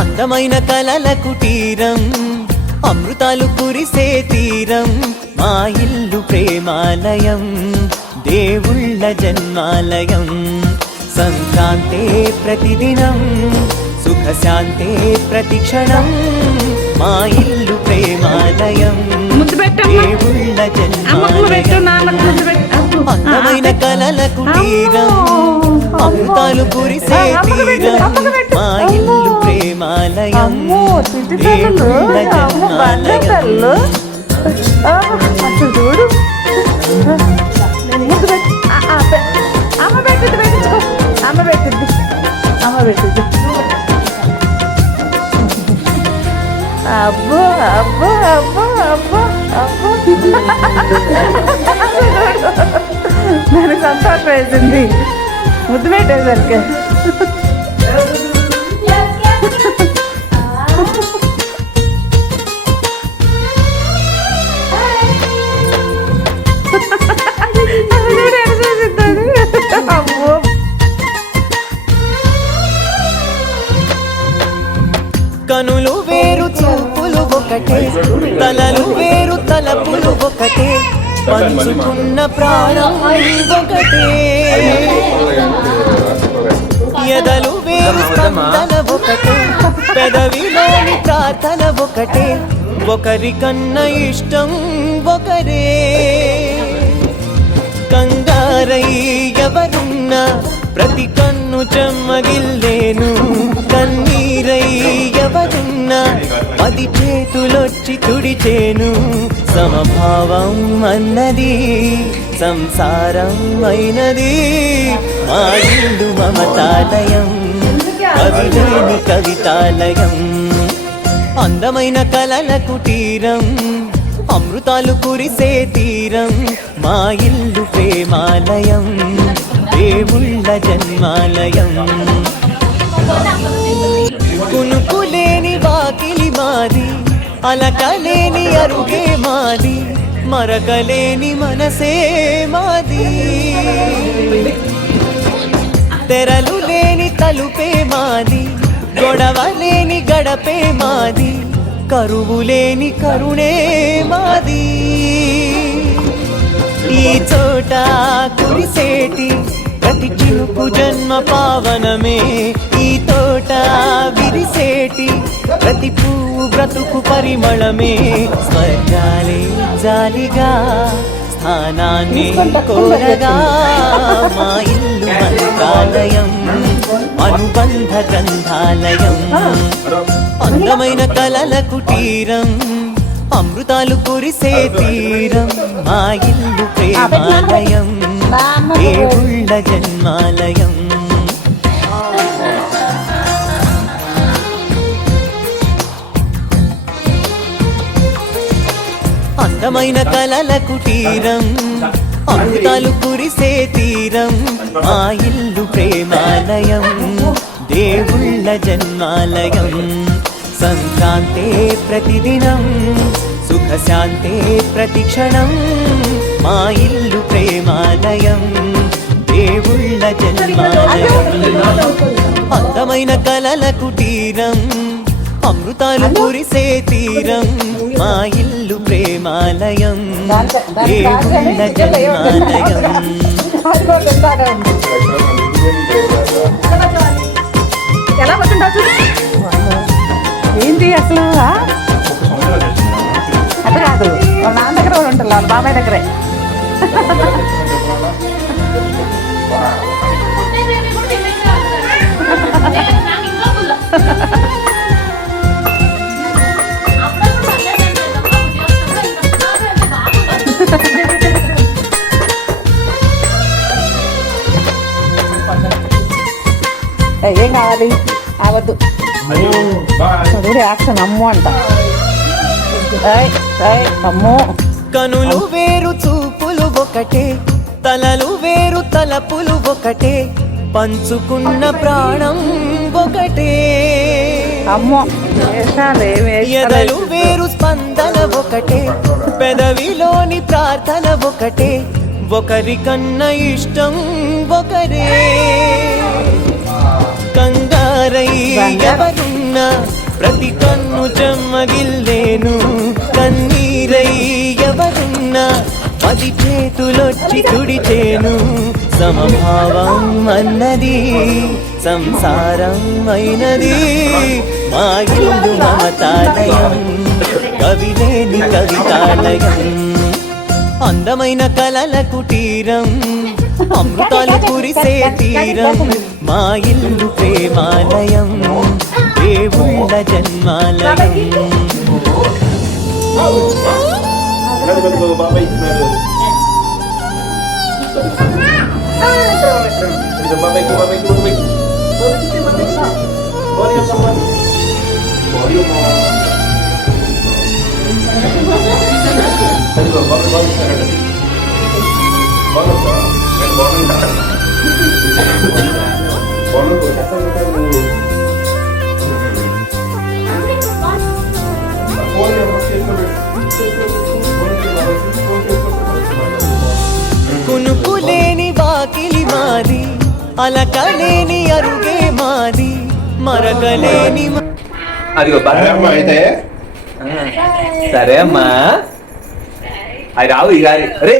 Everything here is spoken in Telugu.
అందమైన కలల కుటీరం, అమృతాలు కురిసే తీరం, మా ఇల్లు ప్రేమాలయం, దేవుళ్ళ జన్మాలయం. సంక్రాంతే ప్రతిదినం, సుఖశాంతే ప్రతిక్షణం, మా ఇల్లు ప్రేమాలయం, దేవుళ్ళ జన్మాలయం. అందమైన కలల కుటీరం, అమృతాలు కురిసే తీరం, మా ఇల్లు ప్రేమాలయం, దేవుళ్ళ జన్మాలయం. చూడు అమ్మ పెట్టింది అమ్మ పెట్టింది అమ్మ పెట్టింది. అబ్బో అబ్బో అబ్బో అబ్బో అబ్బో నాకు సంతోషం వేసింది ముద్దు పెట్టేసరికి. కనులు వేరు చూపులు ఒకటే, తలలు వేరు తలపులు ఒకటే, పంచుకున్న ప్రాణం ఒకటే. ఎదలు వేరు స్పందన ఒకటే, పెదవిలోని ప్రార్థన ఒకటే, ఒకరికన్నా ఇష్టం ఒకరే. కంగారై ఎవరున్నా ప్రతి కన్ను చెమ్మగిల్లేను, కన్నీరై ఎవరున్నా పది చేతులొచ్చి తుడిచేను. సమభావం అన్నది సంసారం అయినది, మా ఇల్లు మమతాలయం, కవిలేని కవితాలయం. అందమైన కలల కుటీరం, అమృతాలు కురిసే తీరం, మా ఇల్లు ప్రేమాలయం, దేవుళ్ళ జన్మాలయం. కునుకులేని వాకిలి మాది, అలకలేని అరుగే మాది, మరకలేని మనసే మాది. తెరలు లేని తలుపే మాది, గొడవ లేని గడపే మాది, కరువు లేని కరుణే మాది. ఈ చోట కురిసేటి ప్రతి చినుకు జన్మ పావనమే, ఈ తోట విరిసేటి ప్రతి పువ్వు బ్రతుకు పరిమళమే. స్వర్గాలే జాలిగా స్థానాన్ని కోరగా, మా ఇల్లు మంత్రాలయం, అనుబంధ గ్రంథాలయం. అందమైన కలల కుటీరం, అమృతాలు కురిసే తీరం, మా ఇల్లు ప్రేమాలయం, దేవుళ్ళ జన్మాలయం. అందమైన కలల కుటీరం, అమృతాలు కురిసే తీరం, మా ఇల్లు ప్రేమాలయం, దేవుళ్ళ జన్మాలయం. సంక్రాంతే ప్రతిదినం, సుఖశాంతే ప్రతిక్షణం, మా ఇల్లు ప్రేమాలయం, దేవుళ్ళ జన్మాలయం. అందమైన కలల కుటీరం, అమృతాలు కురిసే తీరం, మా ఇల్లు ప్రేమాలయం, దేవుళ్ళ జన్మాలయం. ఎలా పడుతుంటావు ఏంటి అసలు? అట్లా కాదు, వాళ్ళ నాన్న దగ్గర కూడా ఉంటారు, వాళ్ళ బాబాయ్ దగ్గరే. ఏం కావాలి? అవద్దు చదువు యాక్షన్ అమ్ము అంట. అమ్మో. కనులు వేరు చూపులు ఒకటే, తలలు వేరు తలపులు ఒకటే, పంచుకున్న ప్రాణం ఒకటే. అమ్మో. ఎదలు వేరు స్పందన ఒకటే, పెదవిలోని ప్రార్థన ఒకటే, ఒకరికన్నా ఇష్టం ఒకరే. కంగారై ఎవరున్నా ఎవరున్నా ప్రతి కన్ను చెమ్మగిల్లేను కన్నీరై ఎవరున్నా పది చేతులొచ్చి తుడిచేను సమభావం అన్నది సంసారం అయినది మా ఇల్లు మమతాలయం కవిలేని కవితాలయం అందమైన కలల కుటీరం అమృతాలు కురిసే తీరం మా ఇల్లు ప్రేమాలయం దేవుళ్ళ జన్మాలయం కునుకులేని వాకిలి మాది అలకలేని అరుగే మాది మరకలేని అదిగో అయితే సరే అమ్మా అది రావు ఇక రే